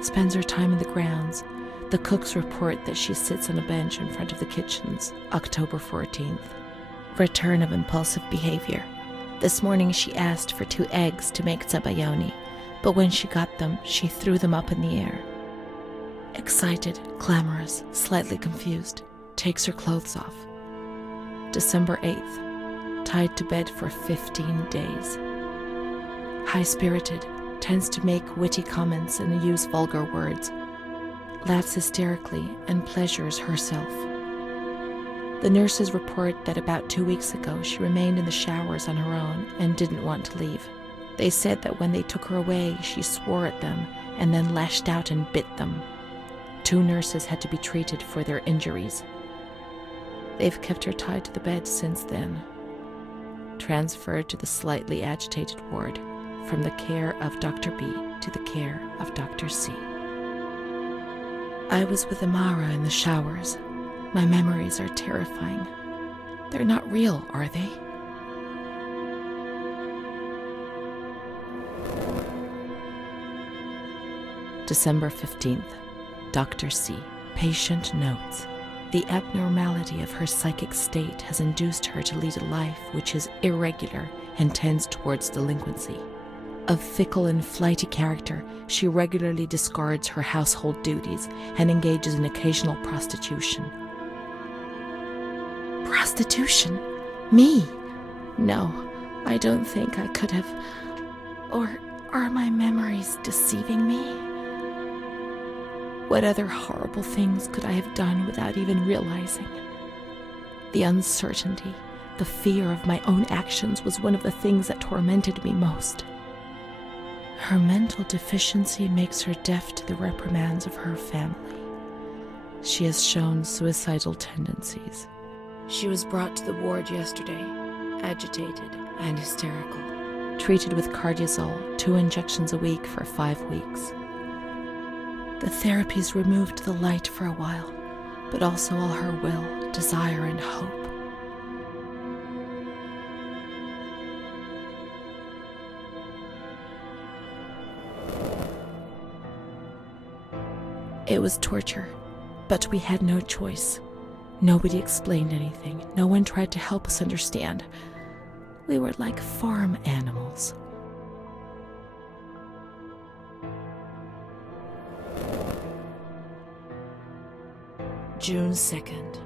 spends her time in the grounds. The cooks report that she sits on a bench in front of the kitchens. October 14th. Return of impulsive behavior. This morning she asked for 2 eggs to make zabayoni, but when she got them, she threw them up in the air. Excited, clamorous, slightly confused, takes her clothes off. December 8th. Tied to bed for 15 days. High-spirited, tends to make witty comments and use vulgar words. Laughs hysterically and pleasures herself. The nurses report that about 2 weeks ago she remained in the showers on her own and didn't want to leave. They said that when they took her away, she swore at them and then lashed out and bit them. 2 nurses had to be treated for their injuries. They've kept her tied to the bed since then. Transferred to the slightly agitated ward, from the care of Dr. B to the care of Dr. C. I was with Amara in the showers. My memories are terrifying. They're not real, are they? December 15th. Dr. C. Patient notes. The abnormality of her psychic state has induced her to lead a life which is irregular and tends towards delinquency. Of fickle and flighty character, she regularly discards her household duties and engages in occasional prostitution. Prostitution? Me? No, I don't think I could have. Or are my memories deceiving me? What other horrible things could I have done without even realizing? The uncertainty, the fear of my own actions was one of the things that tormented me most. Her mental deficiency makes her deaf to the reprimands of her family. She has shown suicidal tendencies. She was brought to the ward yesterday, agitated and hysterical. Treated with cardiazol, 2 injections a week for 5 weeks. The therapies removed the light for a while, but also all her will, desire, and hope. It was torture, but we had no choice. Nobody explained anything. No one tried to help us understand. We were like farm animals. June 2nd.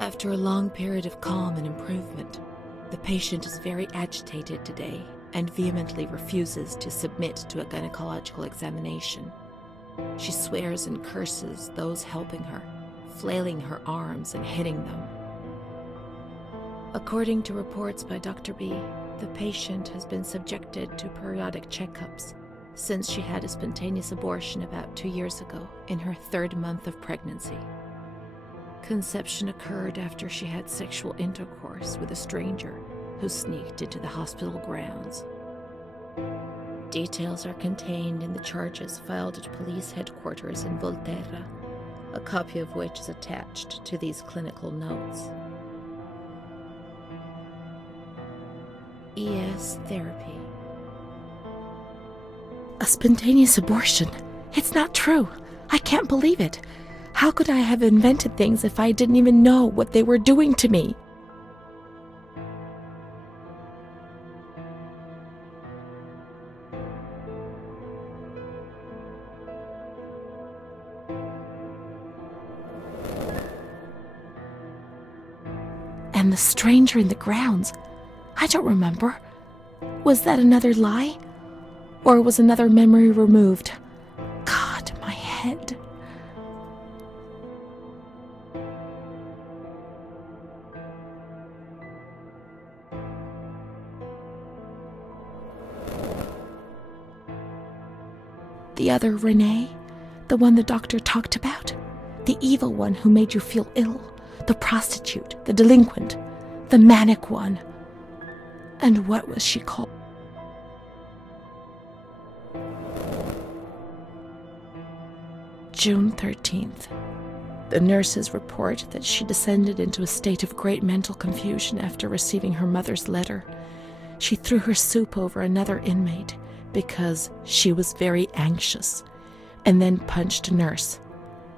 After a long period of calm and improvement, the patient is very agitated today and vehemently refuses to submit to a gynecological examination. She swears and curses those helping her, flailing her arms and hitting them. According to reports by Dr. B, the patient has been subjected to periodic checkups since she had a spontaneous abortion about 2 years ago in her 3rd month of pregnancy. Conception occurred after she had sexual intercourse with a stranger who sneaked into the hospital grounds. Details are contained in the charges filed at police headquarters in Volterra, a copy of which is attached to these clinical notes. ES therapy. A spontaneous abortion? It's not true. I can't believe it. How could I have invented things if I didn't even know what they were doing to me? And the stranger in the grounds, I don't remember. Was that another lie? Or was another memory removed? God, my head. The other Renee? The one the doctor talked about? The evil one who made you feel ill? The prostitute, the delinquent, the manic one. And what was she called? June 13th. The nurses report that she descended into a state of great mental confusion after receiving her mother's letter. She threw her soup over another inmate, because she was very anxious, and then punched a nurse.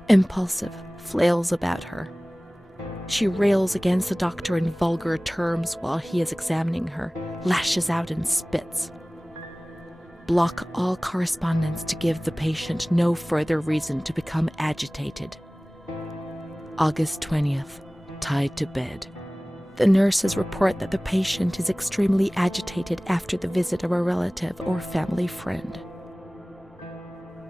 Impulsive, flails about her. She rails against the doctor in vulgar terms while he is examining her, lashes out and spits. Block all correspondence to give the patient no further reason to become agitated. August 20th, tied to bed. The nurses report that the patient is extremely agitated after the visit of a relative or family friend.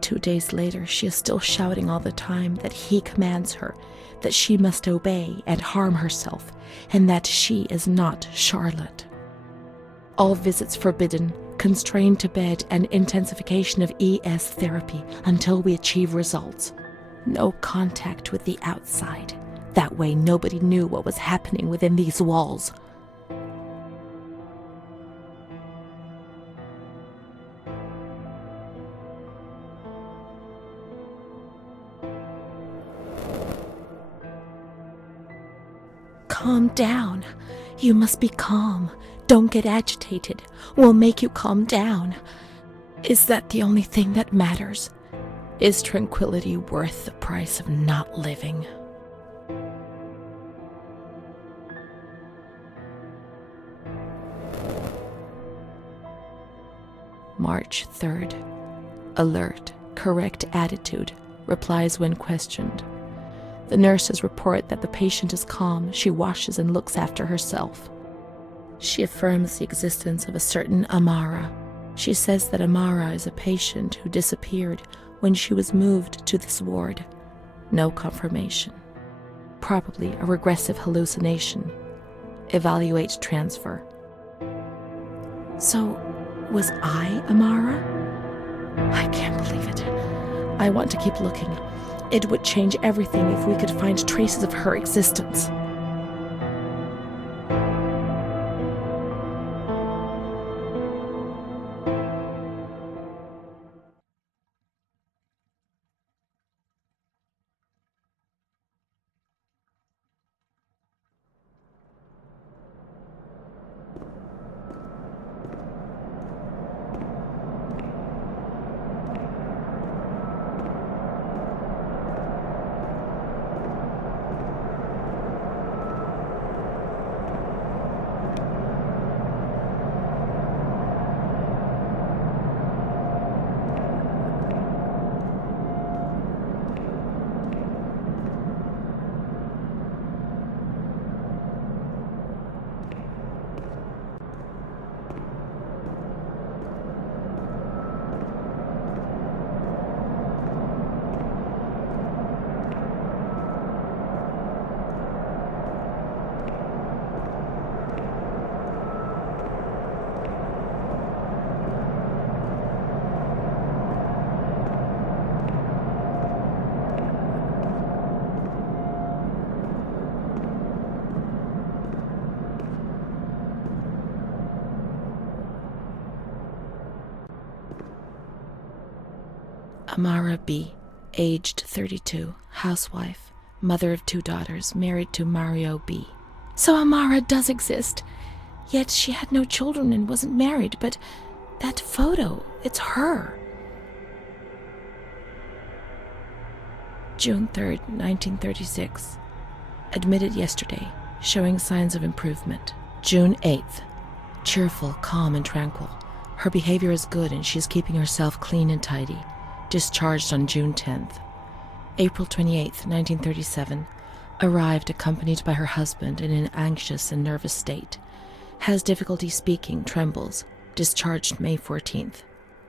2 days later, she is still shouting all the time that he commands her, that she must obey and harm herself, and that she is not Charlotte. All visits forbidden, constrained to bed, and intensification of ES therapy until we achieve results. No contact with the outside. That way nobody knew what was happening within these walls. Calm down. You must be calm. Don't get agitated. We'll make you calm down. Is that the only thing that matters? Is tranquility worth the price of not living? March 3rd. Alert, correct attitude, replies when questioned. The nurses report that the patient is calm. She washes and looks after herself. She affirms the existence of a certain Amara. She says that Amara is a patient who disappeared when she was moved to this ward. No confirmation. Probably a regressive hallucination. Evaluate transfer. So, was I Amara? I can't believe it. I want to keep looking. It would change everything if we could find traces of her existence. Amara B., aged 32, housewife, mother of 2 daughters, married to Mario B. So Amara does exist. Yet she had no children and wasn't married, but that photo, it's her. June 3rd, 1936. Admitted yesterday, showing signs of improvement. June 8th. Cheerful, calm, and tranquil. Her behavior is good and she is keeping herself clean and tidy. Discharged on June 10th. April 28th, 1937. Arrived accompanied by her husband in an anxious and nervous state. Has difficulty speaking, trembles. Discharged May 14th.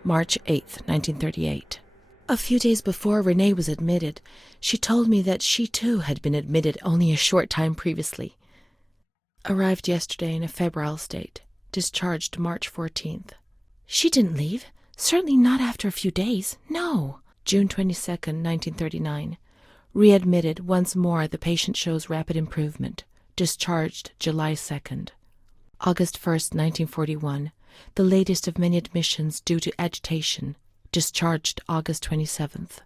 March 8th, 1938. A few days before Renee was admitted, she told me that she too had been admitted only a short time previously. Arrived yesterday in a febrile state. Discharged March 14th. She didn't leave. Certainly not after a few days. No. June 22nd, 1939. Readmitted once more. The patient shows rapid improvement. Discharged July 2nd. August 1st, 1941. The latest of many admissions due to agitation. Discharged August 27th.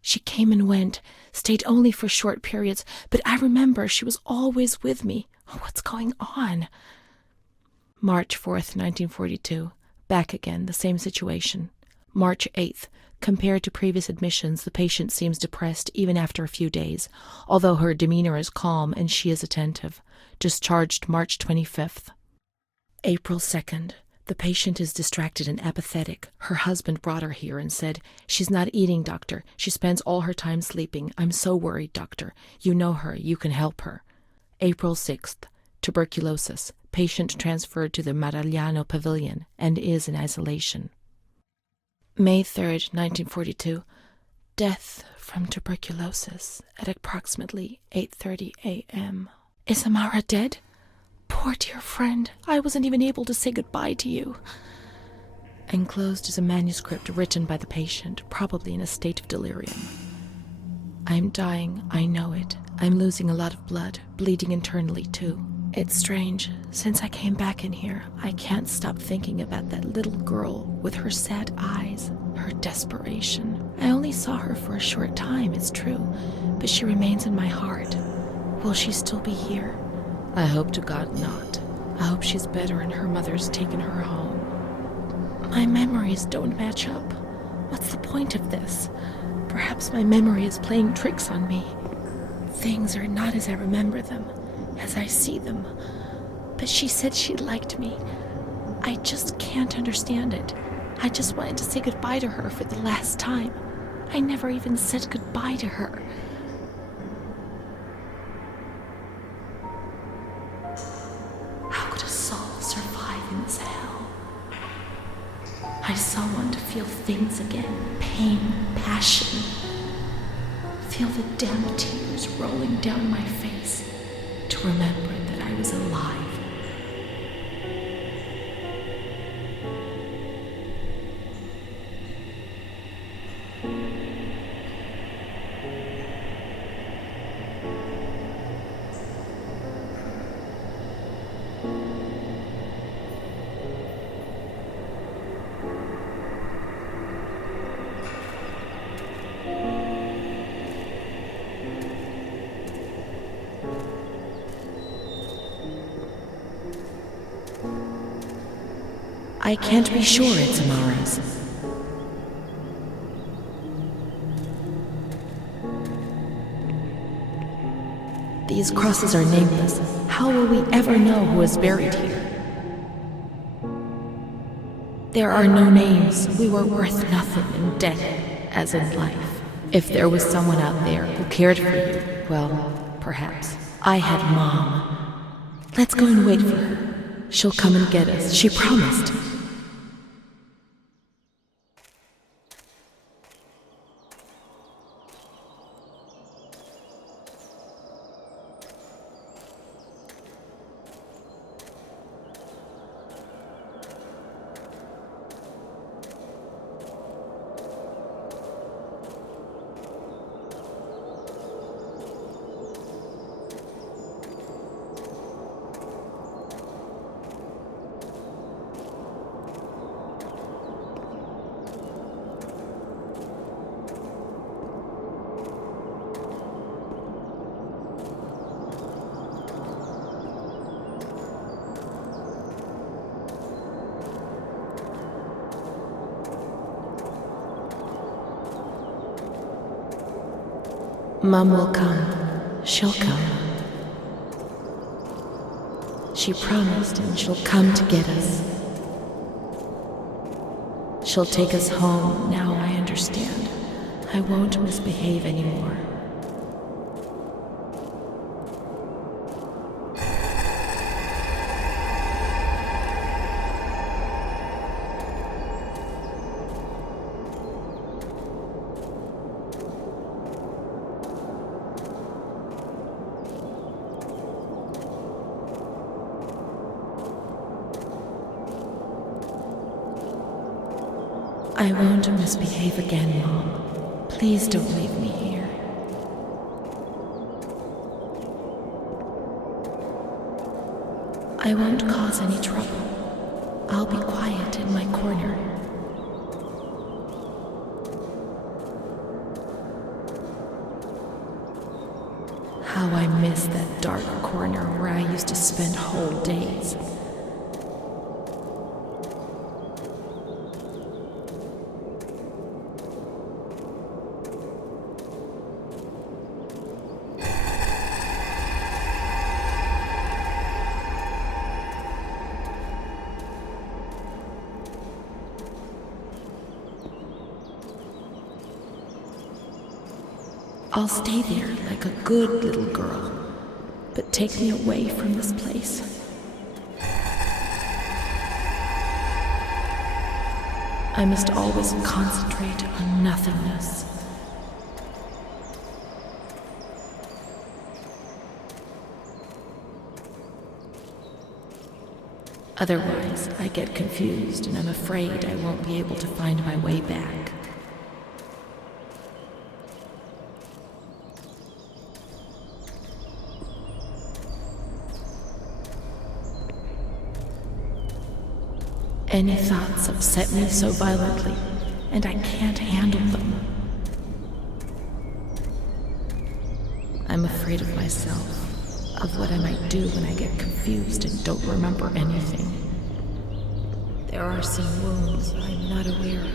She came and went, stayed only for short periods, but I remember she was always with me. Oh, what's going on? March 4th, 1942. Back again, the same situation. March 8th. Compared to previous admissions, the patient seems depressed even after a few days, although her demeanor is calm and she is attentive. Discharged March 25th. April 2nd. The patient is distracted and apathetic. Her husband brought her here and said, "She's not eating, doctor. She spends all her time sleeping. I'm so worried, doctor. You know her. You can help her." April 6th. Tuberculosis. Patient transferred to the Maragliano Pavilion and is in isolation. May 3rd, 1942. Death from tuberculosis at approximately 8:30 a.m. Is Amara dead? Poor dear friend, I wasn't even able to say goodbye to you. Enclosed is a manuscript written by the patient, probably in a state of delirium. I'm dying, I know it. I'm losing a lot of blood, bleeding internally too. It's strange. Since I came back in here, I can't stop thinking about that little girl with her sad eyes, her desperation. I only saw her for a short time, it's true, but she remains in my heart. Will she still be here? I hope to God not. I hope she's better and her mother's taken her home. My memories don't match up. What's the point of this? Perhaps my memory is playing tricks on me. Things are not as I remember them, as I see them. But she said she liked me. I just can't understand it. I just wanted to say goodbye to her for the last time. I never even said goodbye to her. How could a soul survive in this hell? I so want to feel things again. Pain, passion. Feel the damn tears rolling down my face. To remember that I was alive. I can't be sure it's Amara's. These crosses are nameless. How will we ever know who is buried here? There are no names. We were worth nothing in death, as in life. If there was someone out there who cared for you, well, perhaps. I had Mom. Let's go and wait for her. She'll come and get us. She promised. Mom will come. She'll come. She promised, and she'll come to get us. She'll take us home. Now I understand. I won't misbehave anymore. I won't misbehave again, Mom. Please don't leave me here. I won't cause any trouble. I'll be quiet in my corner. How I miss that dark corner where I used to spend whole days. I'll stay there like a good little girl, but take me away from this place. I must always concentrate on nothingness. Otherwise, I get confused and I'm afraid I won't be able to find my way back. Any thoughts upset me so violently, and I can't handle them. I'm afraid of myself, of what I might do when I get confused and don't remember anything. There are some wounds I'm not aware of.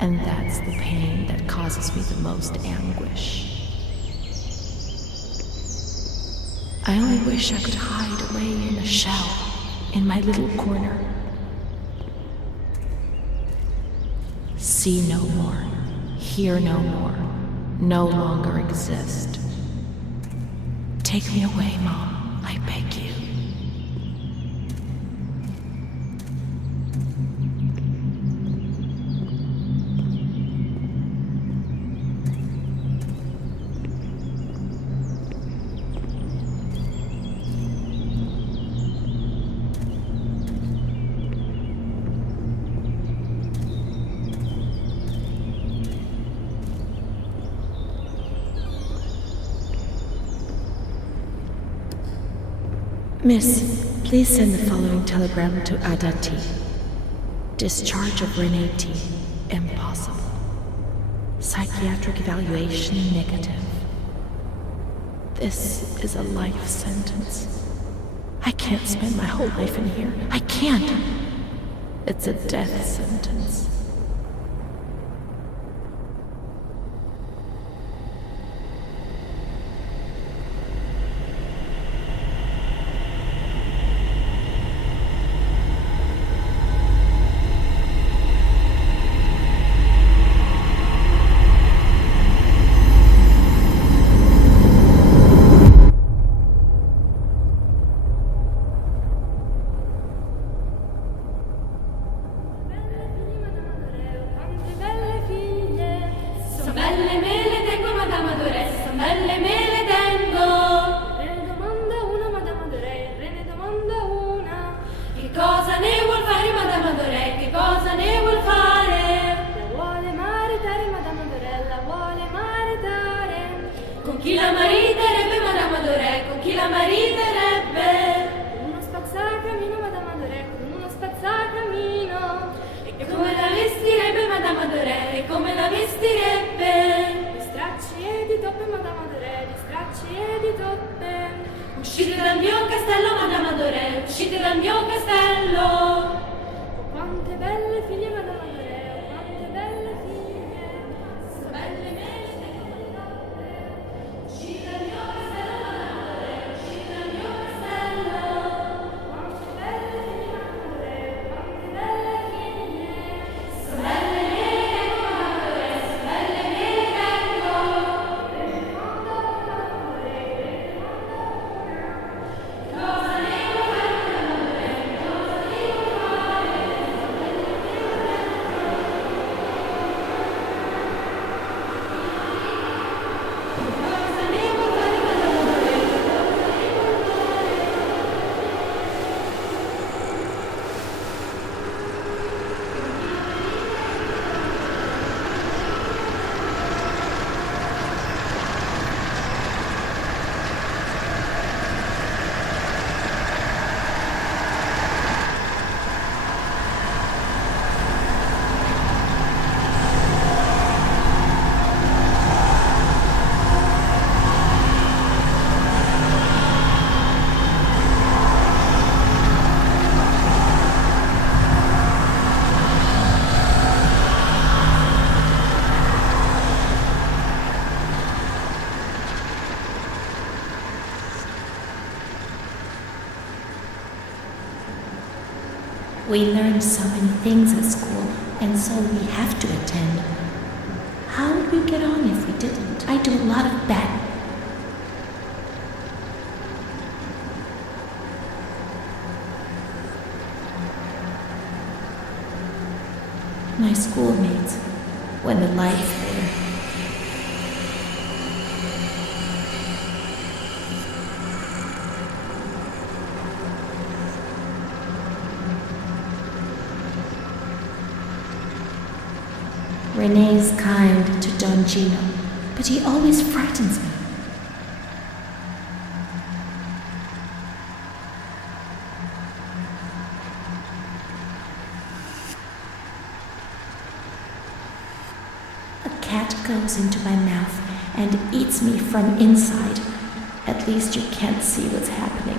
And that's the pain that causes me the most anguish. I only wish I could hide away in a shell, in my little corner. See no more, hear no more, no longer exist. Take me away, Mom, I beg you. Miss, please send the following telegram to Adati. Discharge of Renati. Impossible. Psychiatric evaluation negative. This is a life sentence. I can't spend my whole life in here. I can't. It's a death sentence. Chi la mariterebbe, Madame Adoré? Con chi la mariterebbe? Con uno spazzacamino, Madame Adoré, con uno spazzacamino. E come la vestirebbe, Madame Adoré? E come la vestirebbe? Di stracci e di toppe, Madame Adoré, di stracci e di toppe. Uscite dal mio castello, Madame Adoré, uscite dal mio castello. Oh, quante belle figlie, Madame Adoré, oh, quante belle figlie. So belle mele. We learn so many things at school, and so we have to attend. How would we get on if we didn't? I do a lot of bad. My schoolmates, when the lights there. Rene's kind to Don Gino, but he always frightens me. A cat goes into my mouth and eats me from inside. At least you can't see what's happening.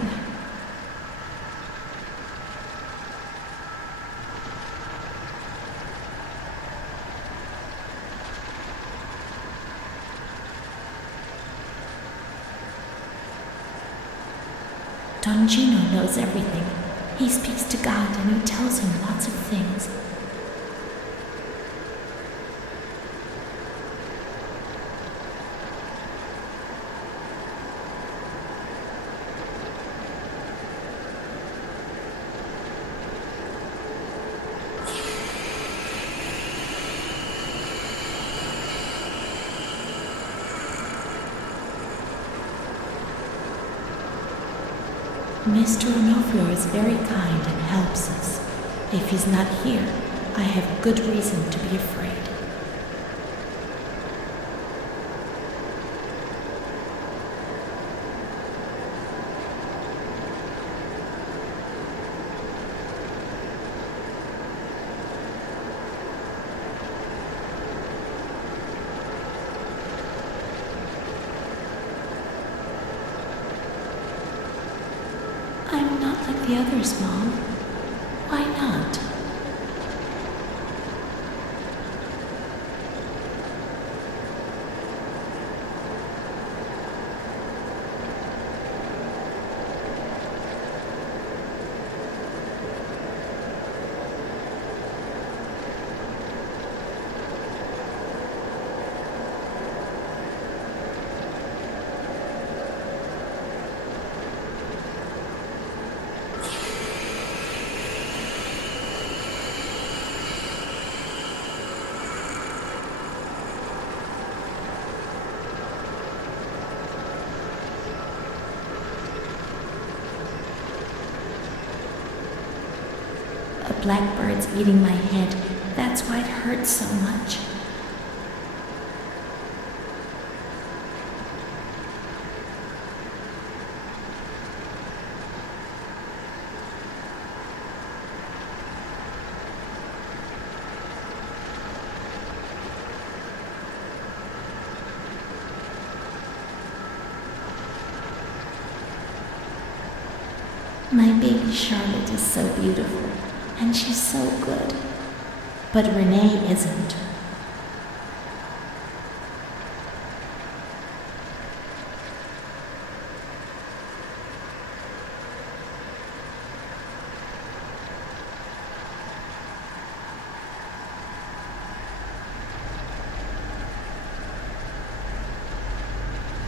Don Gino knows everything. He speaks to God and he tells him lots of things. Mr. Onofrio is very kind and helps us. If he's not here, I have good reason to be afraid. I'm not like the others, Mom. Why not? A blackbird's eating my head. That's why it hurts so much. My baby Charlotte is so beautiful, and she's so good. But Renee isn't.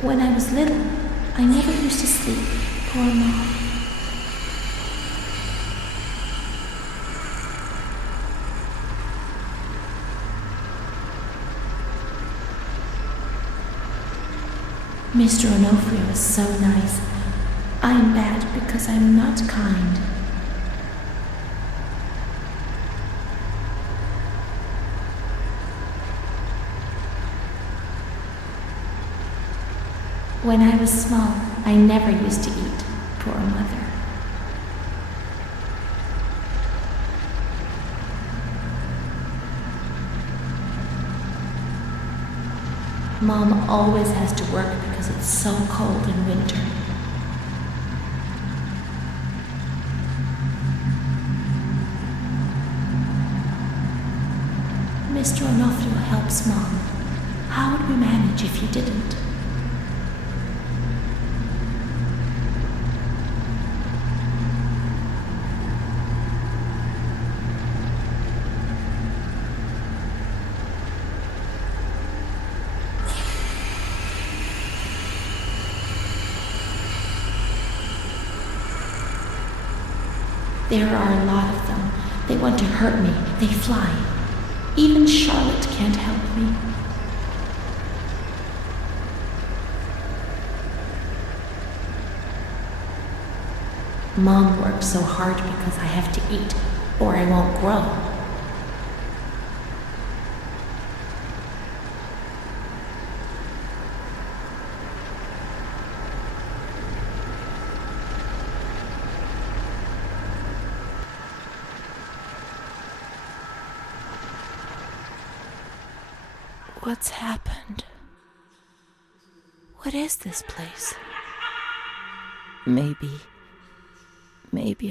When I was little, I never used to sleep. Poor Mom. Mr. Onofrio is so nice. I'm bad because I'm not kind. When I was small, I never used to eat. Poor mother. Mom always has to work because it's so cold in winter. Mr. Onofrio helps Mom. How would we manage if he didn't? There are a lot of them. They want to hurt me. They fly. Even Charlotte can't help me. Mom works so hard because I have to eat, or I won't grow. What's happened? What is this place? Maybe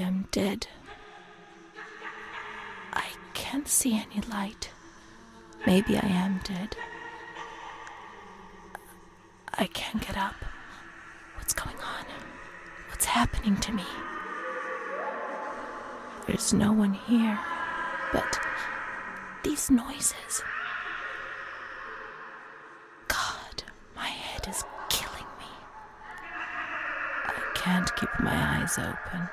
I'm dead. I can't see any light. Maybe I am dead. I can't get up. What's going on? What's happening to me? There's no one here, but these noises. God, my head is killing me. I can't keep my eyes open.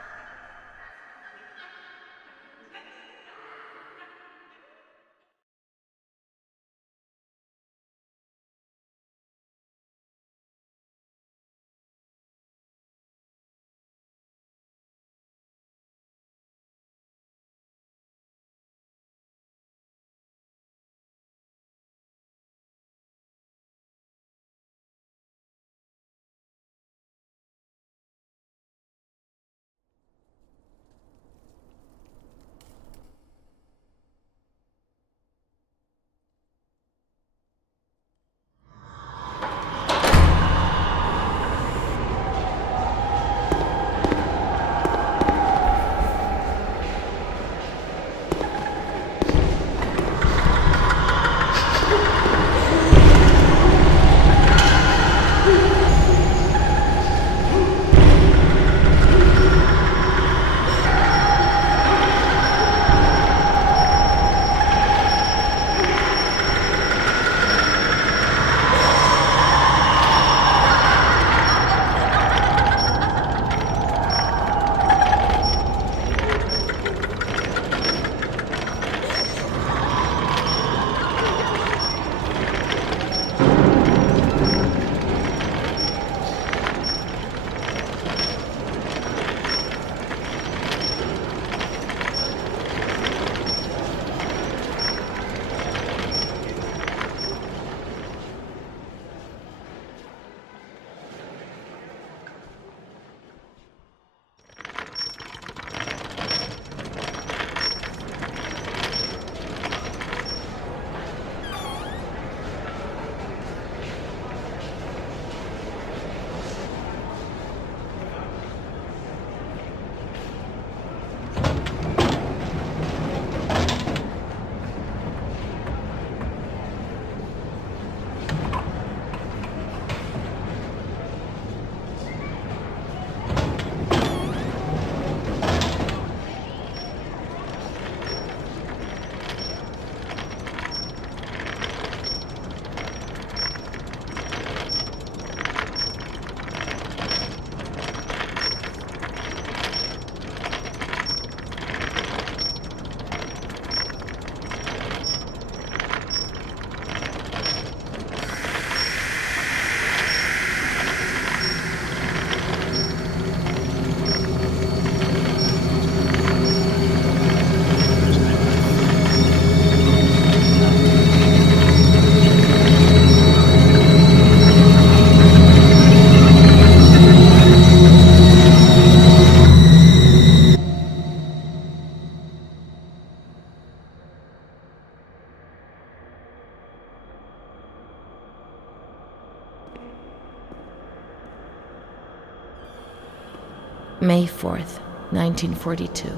May 4th, 1942.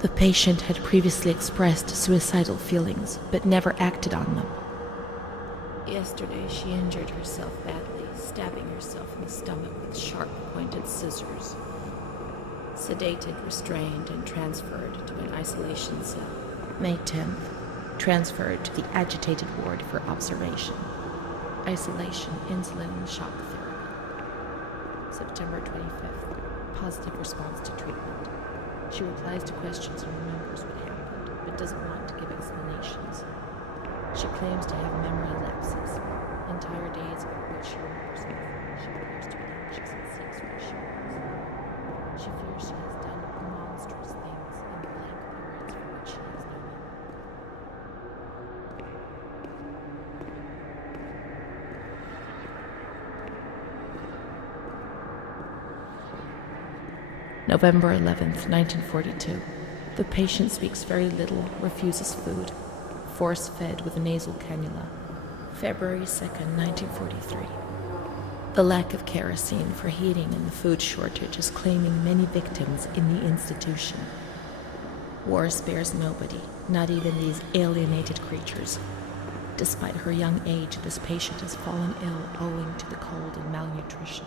The patient had previously expressed suicidal feelings, but never acted on them. Yesterday, she injured herself badly, stabbing herself in the stomach with sharp, pointed scissors. Sedated, restrained, and transferred to an isolation cell. May 10th, transferred to the agitated ward for observation. Isolation, insulin, and shock therapy. September 25th, positive response to treatment. She replies to questions and remembers what happened, but doesn't want to give explanations. She claims to have memory lapses, entire days about which she remembers nothing. She appears to be anxious and seeks reassurance. She fears she has done monstrous things in the blank periods for which she has no memory. November 11th, 1942. The patient speaks very little, refuses food, force-fed with a nasal cannula. February 2nd, 1943. The lack of kerosene for heating and the food shortage is claiming many victims in the institution. War spares nobody, not even these alienated creatures. Despite her young age, this patient has fallen ill owing to the cold and malnutrition.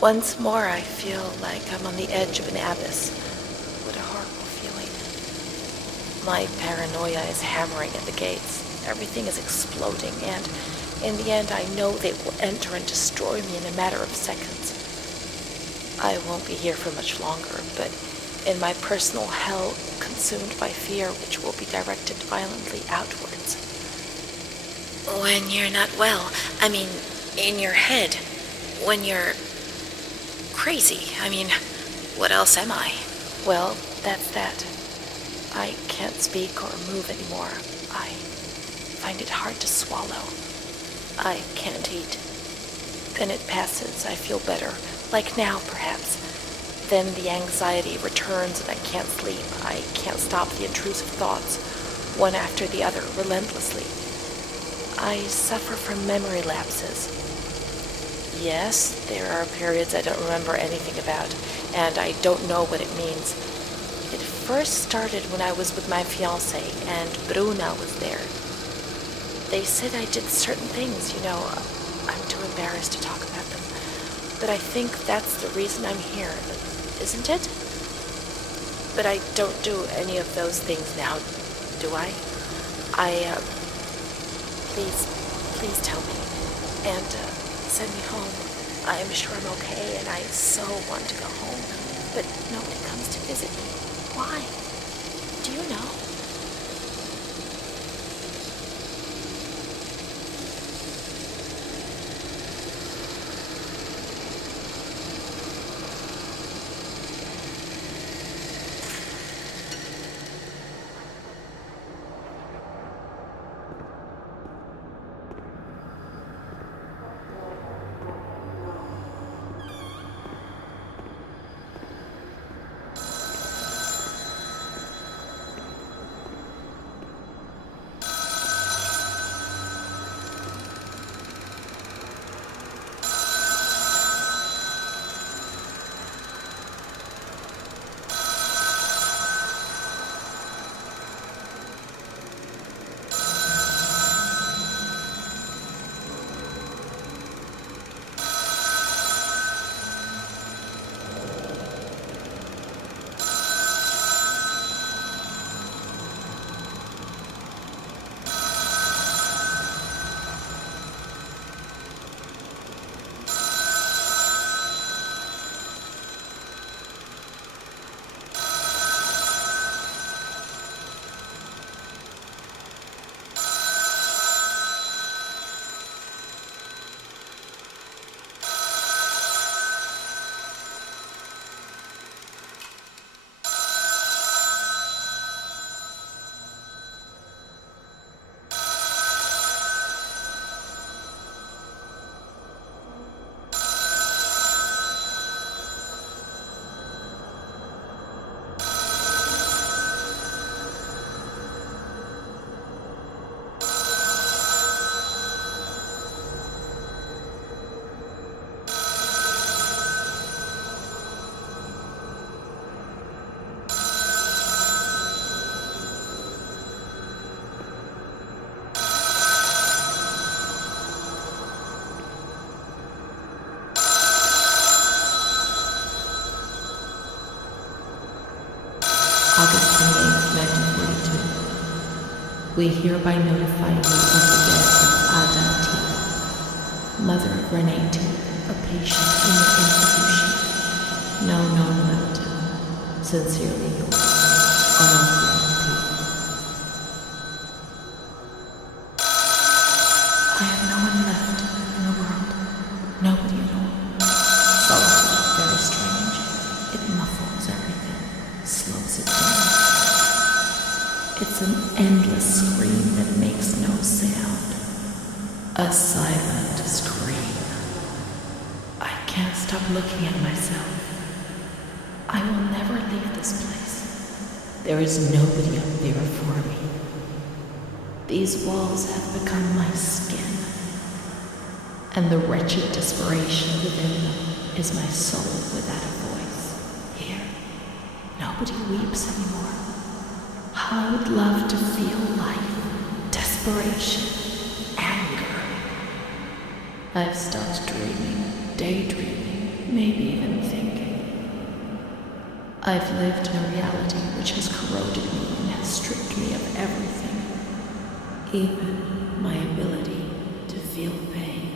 Once more, I feel like I'm on the edge of an abyss. What a horrible feeling. My paranoia is hammering at the gates. Everything is exploding, and in the end, I know they will enter and destroy me in a matter of seconds. I won't be here for much longer, but in my personal hell, consumed by fear which will be directed violently outwards. When you're not well, I mean, in your head, when you're crazy. I mean, what else am I? Well, that's that. I can't speak or move anymore. I find it hard to swallow. I can't eat. Then it passes. I feel better. Like now, perhaps. Then the anxiety returns and I can't sleep. I can't stop the intrusive thoughts, one after the other, relentlessly. I suffer from memory lapses. Yes, there are periods I don't remember anything about, and I don't know what it means. It first started when I was with my fiancé, and Bruna was there. They said I did certain things, I'm too embarrassed to talk about them. But I think that's the reason I'm here, isn't it? But I don't do any of those things now, do I? Please tell me, and send me home. I am sure I'm okay, and I so want to go home, but nobody comes to visit me. Why? Do you know? August 28th, We hereby notify you of the death of Ada T, mother of Renee T, a patient in your institution. No known relative. Sincerely yours, Honorable P. I have no one left in the world. Nobody at all. Solitude is very strange. It muffles everything, slows it down. It's an endless scream that makes no sound. A silent scream. I can't stop looking at myself. I will never leave this place. There is nobody up there for me. These walls have become my skin, and the wretched desperation within them is my soul without a voice. Here, nobody weeps anymore. How I would love to feel life, desperation, anger. I've stopped dreaming, daydreaming, maybe even thinking. I've lived in a reality which has corroded me and has stripped me of everything, even my ability to feel pain.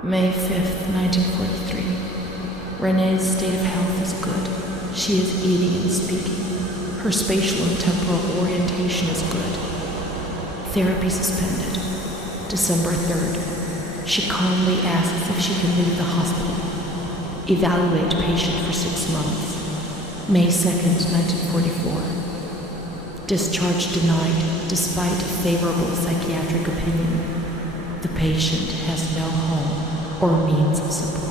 May 5th, 1943. Renee's state of health is good. She is eating and speaking. Her Her spatial and temporal orientation is good. Therapy suspended. December 3rd. She calmly asks if she can leave the hospital. Evaluate patient for 6 months. May 2nd, 1944. Discharge denied despite favorable psychiatric opinion. The patient has no home or means of support.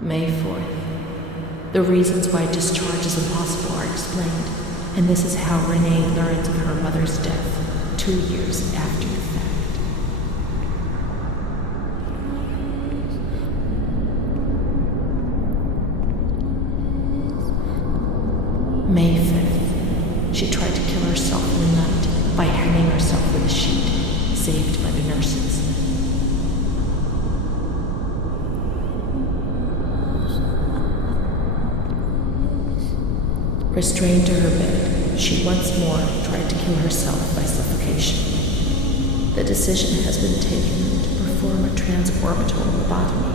May 4th. The reasons why discharge is impossible are explained, and this is how Renee learns of her mother's death 2 years after the fact. May 5th. She tried to kill herself in the night by hanging herself with a sheet, saved by the nurses. Restrained to her bed, she once more tried to kill herself by suffocation. The decision has been taken to perform a transorbital lobotomy.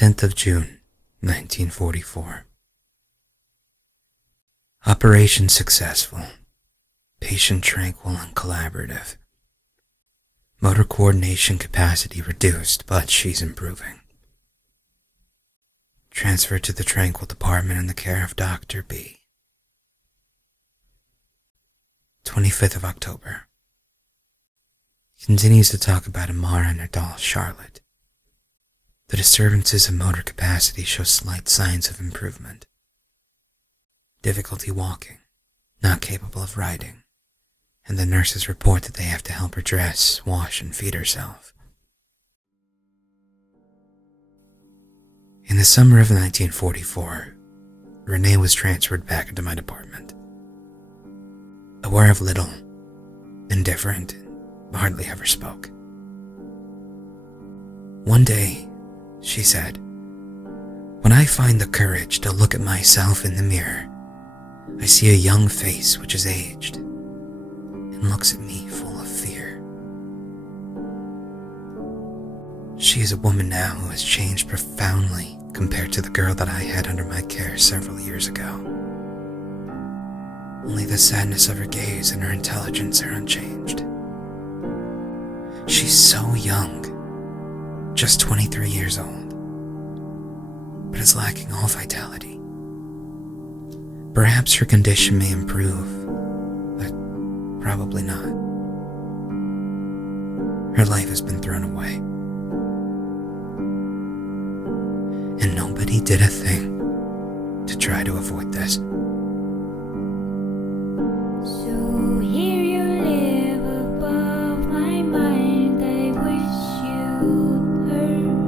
10th of June, 1944. Operation successful. Patient tranquil and collaborative. Motor coordination capacity reduced, but she's improving. Transferred to the tranquil department in the care of Dr. B. 25th of October. Continues to talk about Amara and her doll, Charlotte. The disturbances of motor capacity show slight signs of improvement. Difficulty walking, not capable of riding, and the nurses report that they have to help her dress, wash, and feed herself. In the summer of 1944, Renee was transferred back into my department. Aware of little, indifferent, hardly ever spoke. One day, she said, "When I find the courage to look at myself in the mirror, I see a young face which is aged and looks at me full of fear." She is a woman now who has changed profoundly compared to the girl that I had under my care several years ago. Only the sadness of her gaze and her intelligence are unchanged. She's so young, just 23 years old, but is lacking all vitality. Perhaps her condition may improve, but probably not. Her life has been thrown away, and nobody did a thing to try to avoid this. So here you live above my mind. I wish you'd heard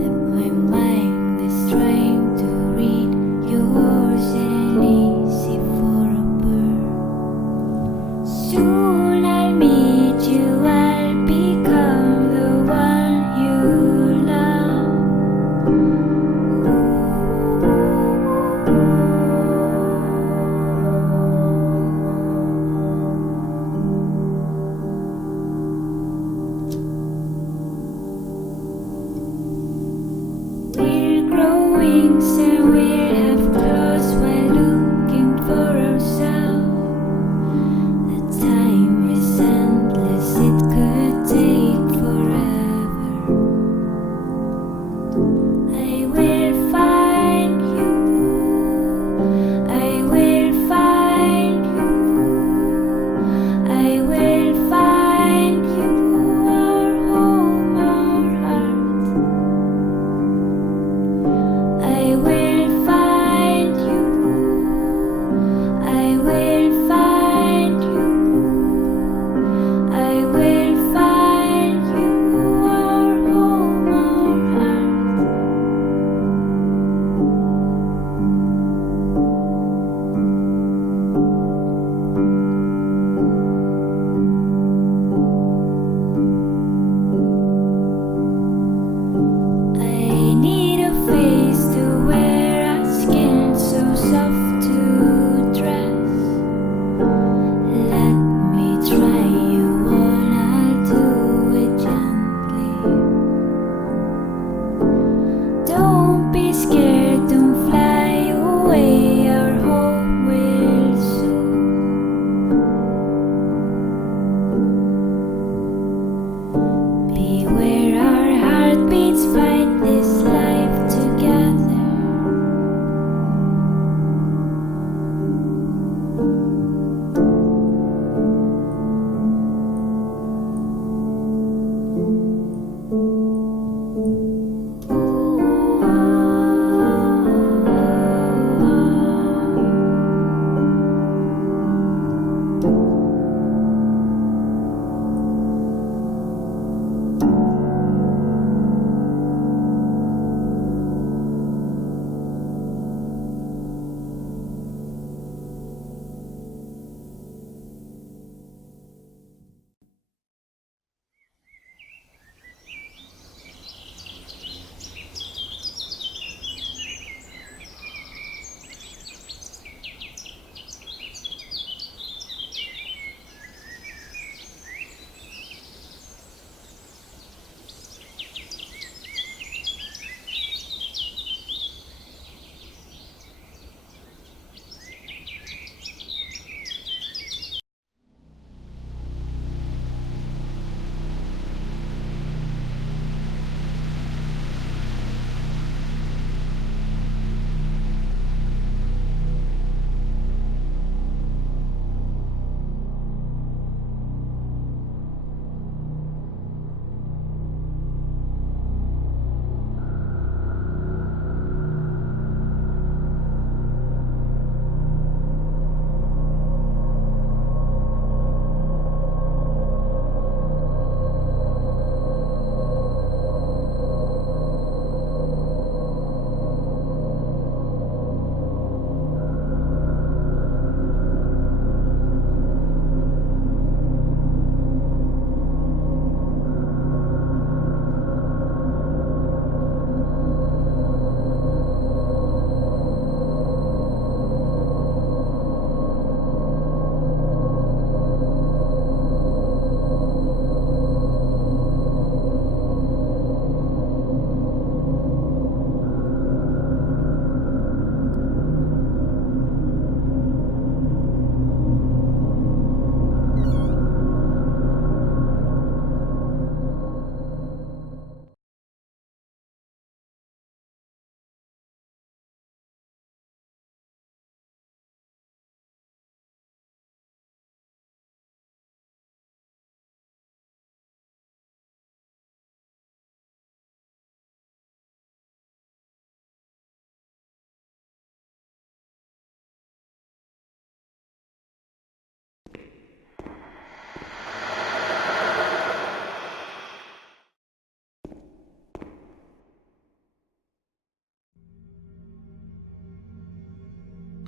that my mind is trying to read yours and easy for a bird. Soon I'll meet you, I'll become the one you love. We're growing, so we'll have claws while looking for ourselves. The time is endless, it could take forever. I will find you, I will find you, I will find you, our home, our heart. I will find you, I will find you, I will find you, our home, our heart. I need a face to wear, a skin so soft to dress. Let me try you on, I'll do it gently. Don't be scared, don't fly away, our home will soon. Beware, our heartbeats fight this life together.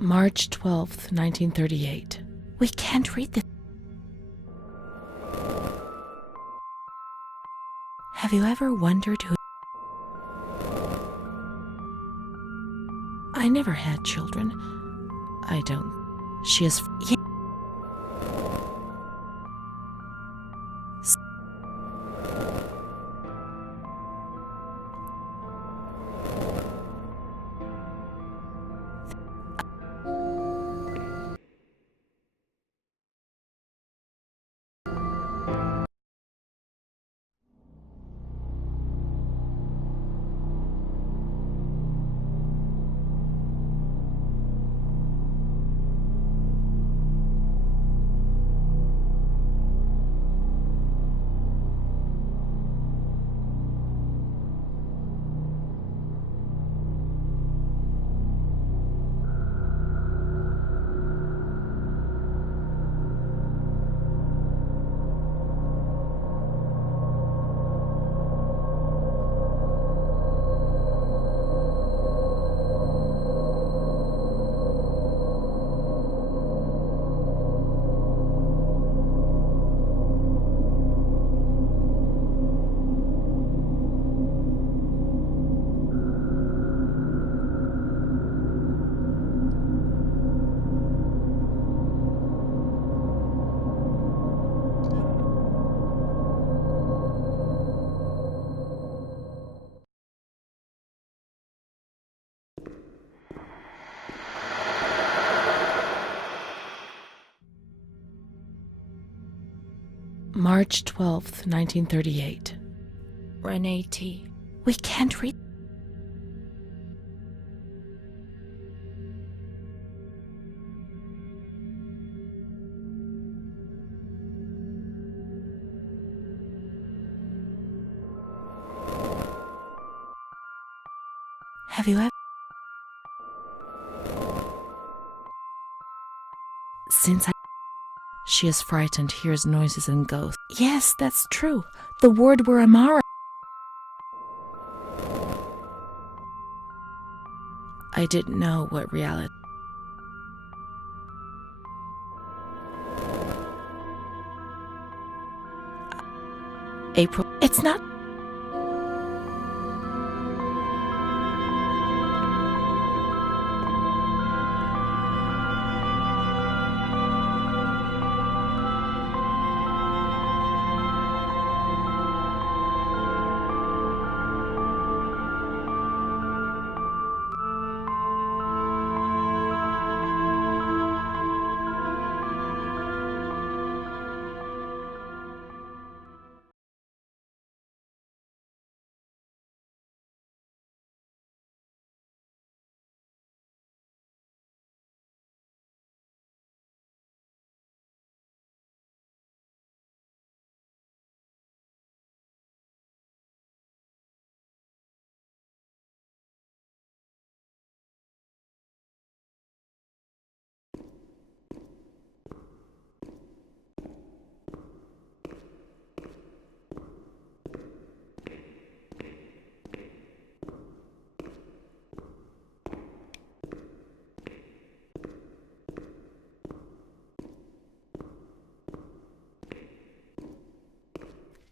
March 12th, 1938. We can't read this. Have you ever wondered who... I never had children. I don't... She is... Yeah. March 12th, 1938. Renee T. We can't read... Have you ever... Since I... She is frightened, hears noises and ghosts. Yes, that's true. The word were Amara. I didn't know what reality... April... It's not...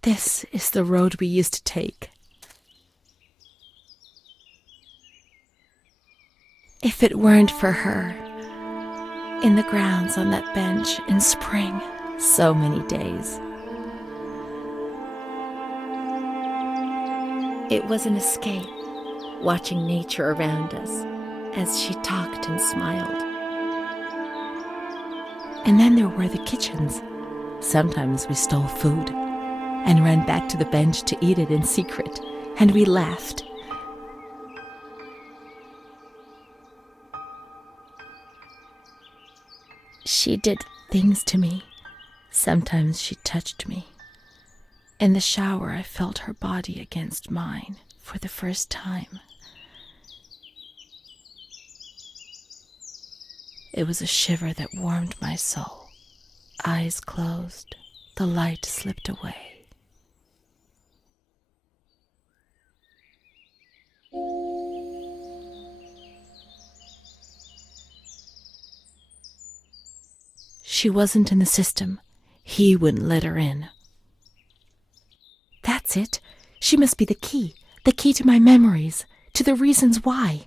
This is the road we used to take. If it weren't for her, in the grounds on that bench in spring, so many days. It was an escape, watching nature around us as she talked and smiled. And then there were the kitchens. Sometimes we stole food and ran back to the bench to eat it in secret, and we laughed. She did things to me. Sometimes she touched me. In the shower, I felt her body against mine for the first time. It was a shiver that warmed my soul. Eyes closed, the light slipped away. she wasn't in the system, he wouldn't let her in. That's it. She must be the key to my memories, to the reasons why.